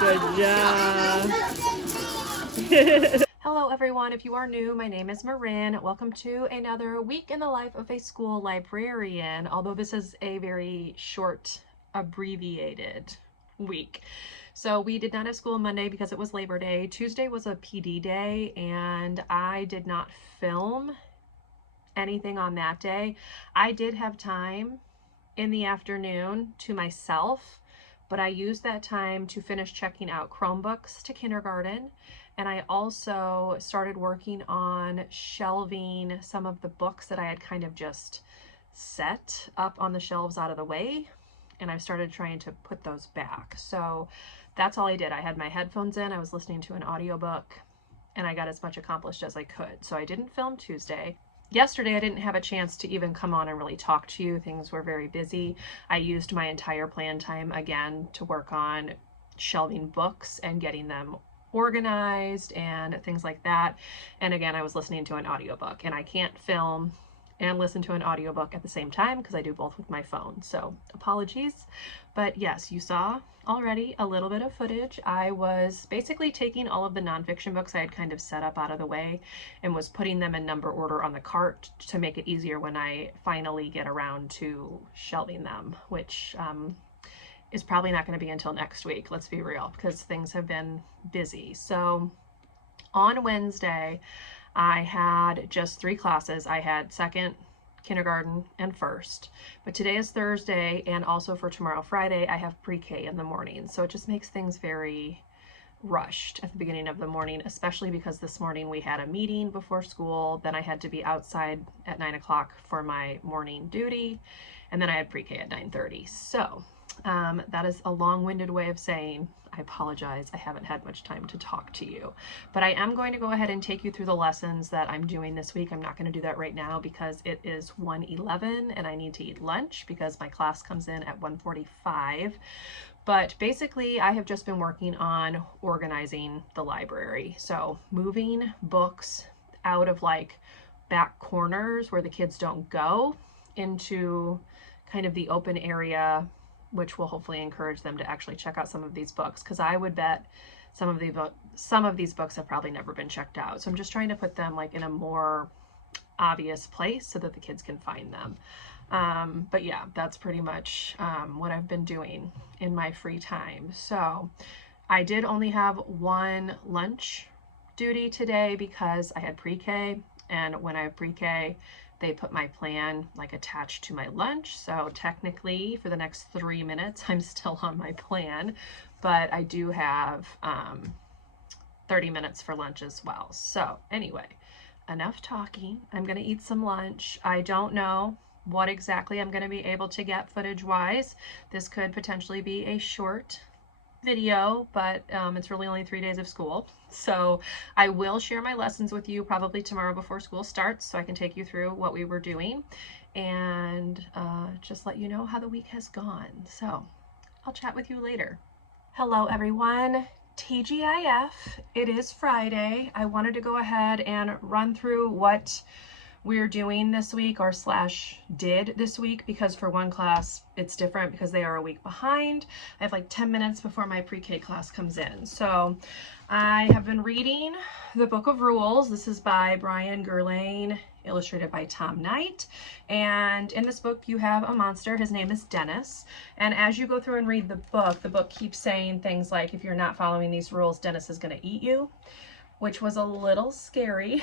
Good job. Hello everyone, if you are new, my name is Marin. Welcome to another week in the life of a school librarian, although this is a very short, abbreviated week. So we did not have school Monday because it was Labor Day. Tuesday was a PD day and I did not film anything on that day. I did have time in the afternoon to myself, but I used that time to finish checking out Chromebooks to kindergarten. And I also started working on shelving some of the books that I had kind of just set up on the shelves out of the way. And I started trying to put those back. So that's all I did. I had my headphones in, I was listening to an audiobook, and I got as much accomplished as I could. So I didn't film Tuesday. Yesterday, I didn't have a chance to even come on and really talk to you. Things were very busy. I used my entire plan time again to work on shelving books and getting them organized and things like that. And again, I was listening to an audiobook, and I can't film and listen to an audiobook at the same time because I do both with my phone. So apologies. But yes, you saw already a little bit of footage. I was basically taking all of the nonfiction books I had kind of set up out of the way and was putting them in number order on the cart to make it easier when I finally get around to shelving them, which is probably not going to be until next week, let's be real, because things have been busy. So on Wednesday, I had just 3 classes. I had second, kindergarten, and first. But today is Thursday, and also for tomorrow, Friday, I have pre-K in the morning. So it just makes things very rushed at the beginning of the morning, especially because this morning we had a meeting before school. Then I had to be outside at 9 o'clock for my morning duty, and then I had pre-K at 9:30. So that is a long-winded way of saying I apologize. I haven't had much time to talk to you, but I am going to go ahead and take you through the lessons that I'm doing this week. I'm not going to do that right now because it is 1:11 and I need to eat lunch because my class comes in at 1:45. But basically, I have just been working on organizing the library. So moving books out of like back corners where the kids don't go into kind of the open area, which will hopefully encourage them to actually check out some of these books, because I would bet some of these books have probably never been checked out. So I'm just trying to put them like in a more obvious place so that the kids can find them. But yeah, that's pretty much what I've been doing in my free time. So I did only have one lunch duty today because I had pre-K, and when I have pre-K, they put my plan like attached to my lunch. So technically for the next 3 minutes, I'm still on my plan, but I do have 30 minutes for lunch as well. So anyway, enough talking. I'm gonna eat some lunch. I don't know what exactly I'm gonna be able to get footage wise. This could potentially be a short video, but it's really only 3 days of school. So I will share my lessons with you probably tomorrow before school starts so I can take you through what we were doing and just let you know how the week has gone. So I'll chat with you later. Hello everyone. TGIF, it is Friday. I wanted to go ahead and run through what we're doing this week, or slash did this week, because for one class it's different because they are a week behind. I have like 10 minutes before my pre-K class comes in. So I have been reading the Book of Rules. This is by Brian Gerlain, illustrated by Tom Knight. And in this book you have a monster. His name is Dennis. And as you go through and read the book keeps saying things like, if you're not following these rules, Dennis is going to eat you, which was a little scary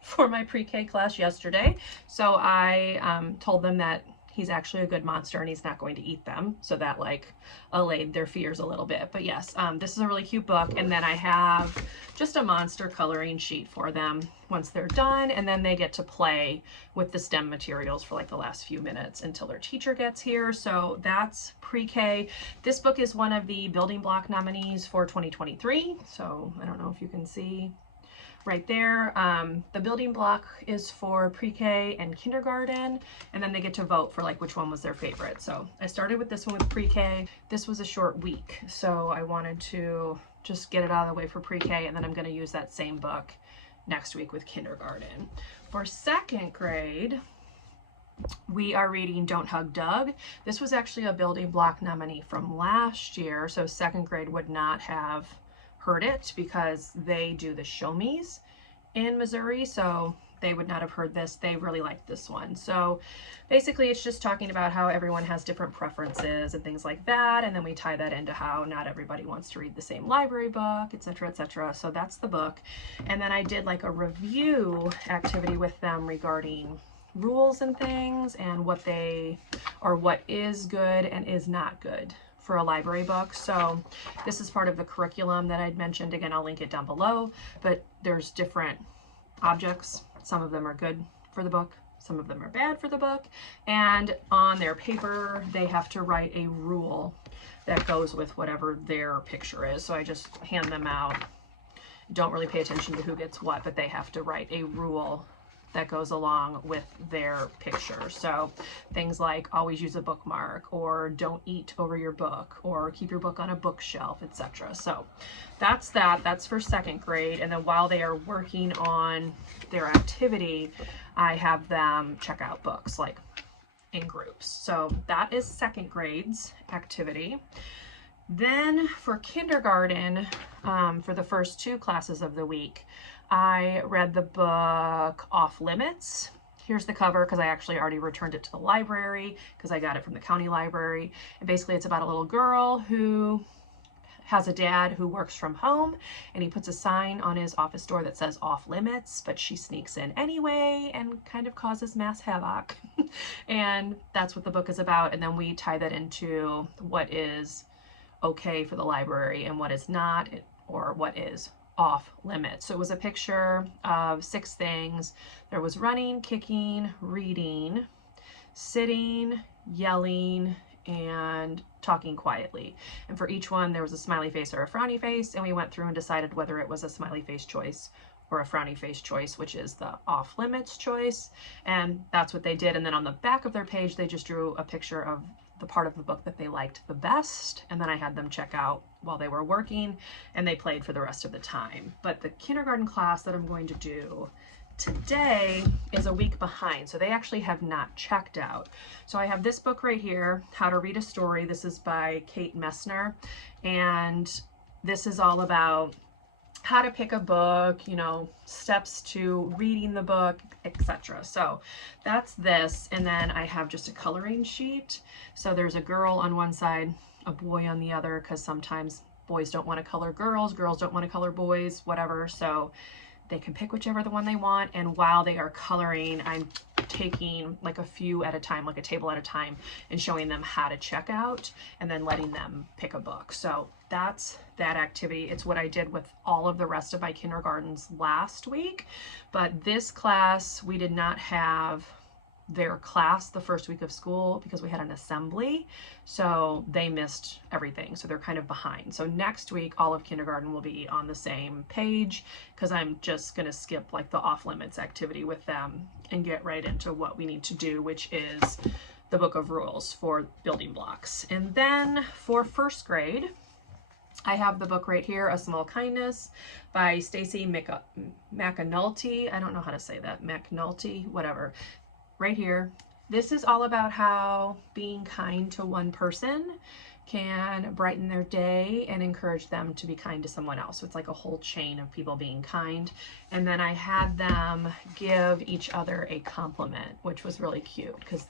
for my pre-K class yesterday. So I told them that he's actually a good monster and he's not going to eat them. So that like allayed their fears a little bit. But yes, this is a really cute book. And then I have just a monster coloring sheet for them once they're done. And then they get to play with the STEM materials for like the last few minutes until their teacher gets here. So that's pre-K. This book is one of the building block nominees for 2023. So I don't know if you can see right there. The building block is for pre-K and kindergarten, and then they get to vote for like which one was their favorite. So I started with this one with pre-K. This was a short week, so I wanted to just get it out of the way for pre-K, and then I'm going to use that same book next week with kindergarten. For second grade, we are reading Don't Hug Doug. This was actually a building block nominee from last year, so second grade would not have heard it because they do the show me's in Missouri, so they would not have heard this. They really liked this one. So basically it's just talking about how everyone has different preferences and things like that, and then we tie that into how not everybody wants to read the same library book, etc., etc. So that's the book. And then I did like a review activity with them regarding rules and things and what is good and is not good for a library book. So this is part of the curriculum that I'd mentioned. Again, I'll link it down below, but there's different objects. Some of them are good for the book, some of them are bad for the book, and on their paper they have to write a rule that goes with whatever their picture is. So I just hand them out. Don't really pay attention to who gets what, but they have to write a rule that goes along with their picture. So things like always use a bookmark, or don't eat over your book, or keep your book on a bookshelf, etc. So that's that. That's for second grade. And then while they are working on their activity, I have them check out books like in groups. So that is second grade's activity. Then for kindergarten, for the first two classes of the week, I read the book Off Limits. Here's the cover because I actually already returned it to the library because I got it from the county library. And basically it's about a little girl who has a dad who works from home, and he puts a sign on his office door that says Off Limits, but she sneaks in anyway and kind of causes mass havoc. And that's what the book is about. And then we tie that into what is okay for the library and what is not, or what is off limits. So it was a picture of 6 things. There was running, kicking, reading, sitting, yelling, and talking quietly. And for each one there was a smiley face or a frowny face, and we went through and decided whether it was a smiley face choice or a frowny face choice, which is the off limits choice. And that's what they did. And then on the back of their page they just drew a picture of the part of the book that they liked the best, and then I had them check out while they were working, and they played for the rest of the time. But the kindergarten class that I'm going to do today is a week behind, so they actually have not checked out. So I have this book right here, How to Read a Story. This is by Kate Messner, and this is all about how to pick a book, you know, steps to reading the book, etc. So that's this. And then I have just a coloring sheet. So there's a girl on one side, a boy on the other, because sometimes boys don't want to color girls, girls don't want to color boys, whatever. So they can pick whichever the one they want. And while they are coloring, I'm taking like a few at a time, like a table at a time, and showing them how to check out and then letting them pick a book. So that's that activity. It's what I did with all of the rest of my kindergartens last week. But this class, we did not have their class the first week of school because we had an assembly, so they missed everything, so they're kind of behind. So next week all of kindergarten will be on the same page because I'm just going to skip like the off limits activity with them and get right into what we need to do, which is the book of rules for building blocks. And then for first grade, I have the book right here, A Small Kindness by Stacy McAnulty. I don't know how to say that, McNulty, whatever. Right here. This is all about how being kind to one person can brighten their day and encourage them to be kind to someone else. So it's like a whole chain of people being kind. And then I had them give each other a compliment, which was really cute because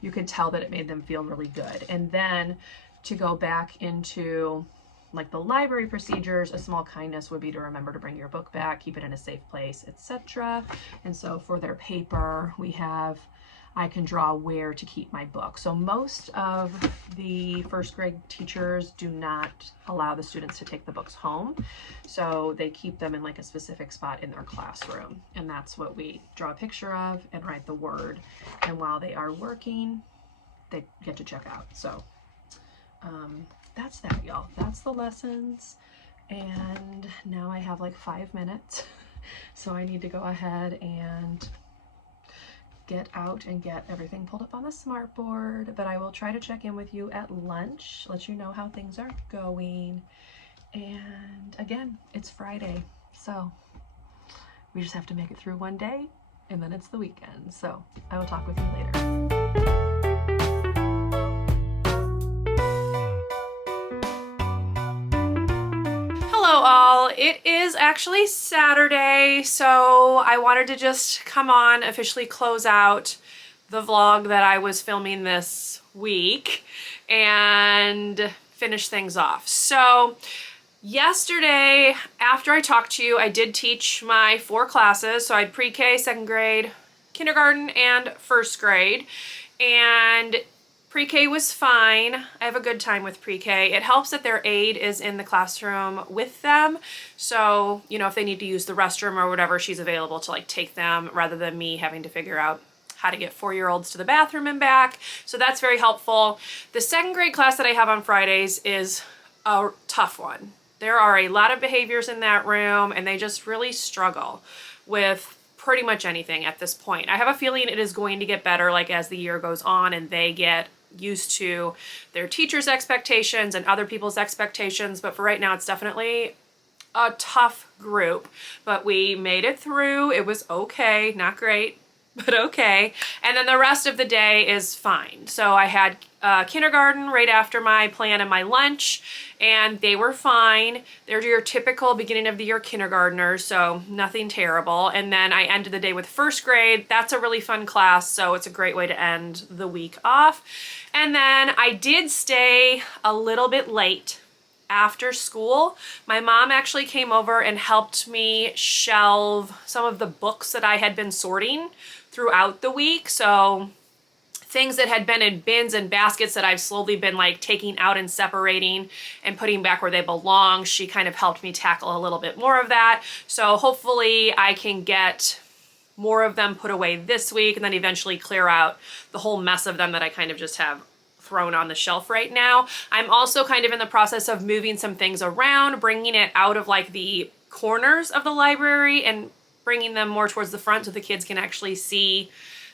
you could tell that it made them feel really good. And then to go back into like the library procedures, a small kindness would be to remember to bring your book back, keep it in a safe place, etc. And so for their paper, we have, I can draw where to keep my book. So most of the first grade teachers do not allow the students to take the books home. So they keep them in like a specific spot in their classroom. And that's what we draw a picture of and write the word. And while they are working, they get to check out. So that's that, y'all. That's the lessons. And now I have like 5 minutes. So I need to go ahead and get out and get everything pulled up on the smartboard. But I will try to check in with you at lunch, let you know how things are going. And again, it's Friday. So we just have to make it through one day and then it's the weekend. So I will talk with you later. Hello all, it is actually Saturday, so I wanted to just come on, officially close out the vlog that I was filming this week and finish things off. So yesterday, after I talked to you, I did teach my 4 classes. So I had pre-K, 2nd grade, kindergarten, and 1st grade. And pre-K was fine. I have a good time with pre-K. It helps that their aide is in the classroom with them. So, you know, if they need to use the restroom or whatever, she's available to like take them rather than me having to figure out how to get 4-year-olds to the bathroom and back. So that's very helpful. The 2nd grade class that I have on Fridays is a tough one. There are a lot of behaviors in that room and they just really struggle with pretty much anything at this point. I have a feeling it is going to get better like as the year goes on and they get used to their teachers' expectations and other people's expectations, but for right now it's definitely a tough group. But we made it through. It was okay, not great, but okay. And then the rest of the day is fine. So I had kindergarten right after my plan and my lunch, and they were fine. They're your typical beginning of the year kindergartners, so nothing terrible. And then I ended the day with 1st grade. That's a really fun class, so it's a great way to end the week off. And then I did stay a little bit late after school. My mom actually came over and helped me shelve some of the books that I had been sorting throughout the week. So things that had been in bins and baskets that I've slowly been like taking out and separating and putting back where they belong. She kind of helped me tackle a little bit more of that. So hopefully I can get more of them put away this week and then eventually clear out the whole mess of them that I kind of just have thrown on the shelf right now. I'm also kind of in the process of moving some things around, bringing it out of like the corners of the library and bringing them more towards the front so the kids can actually see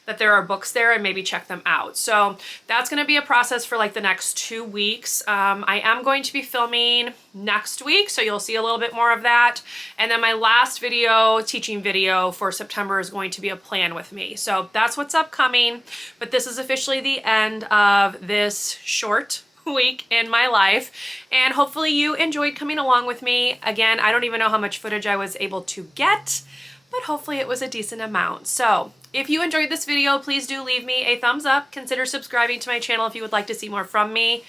that there are books there and maybe check them out. So that's going to be a process for like the next 2 weeks. I am going to be filming next week, so you'll see a little bit more of that. And then my last video, teaching video for September, is going to be a plan with me. So that's what's upcoming, but this is officially the end of this short week in my life, and hopefully you enjoyed coming along with me. Again, I don't even know how much footage I was able to get, but hopefully it was a decent amount. So if you enjoyed this video, please do leave me a thumbs up. Consider subscribing to my channel if you would like to see more from me,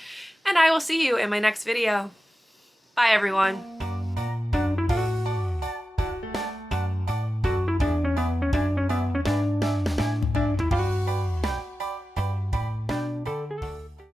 and I will see you in my next video. Bye everyone.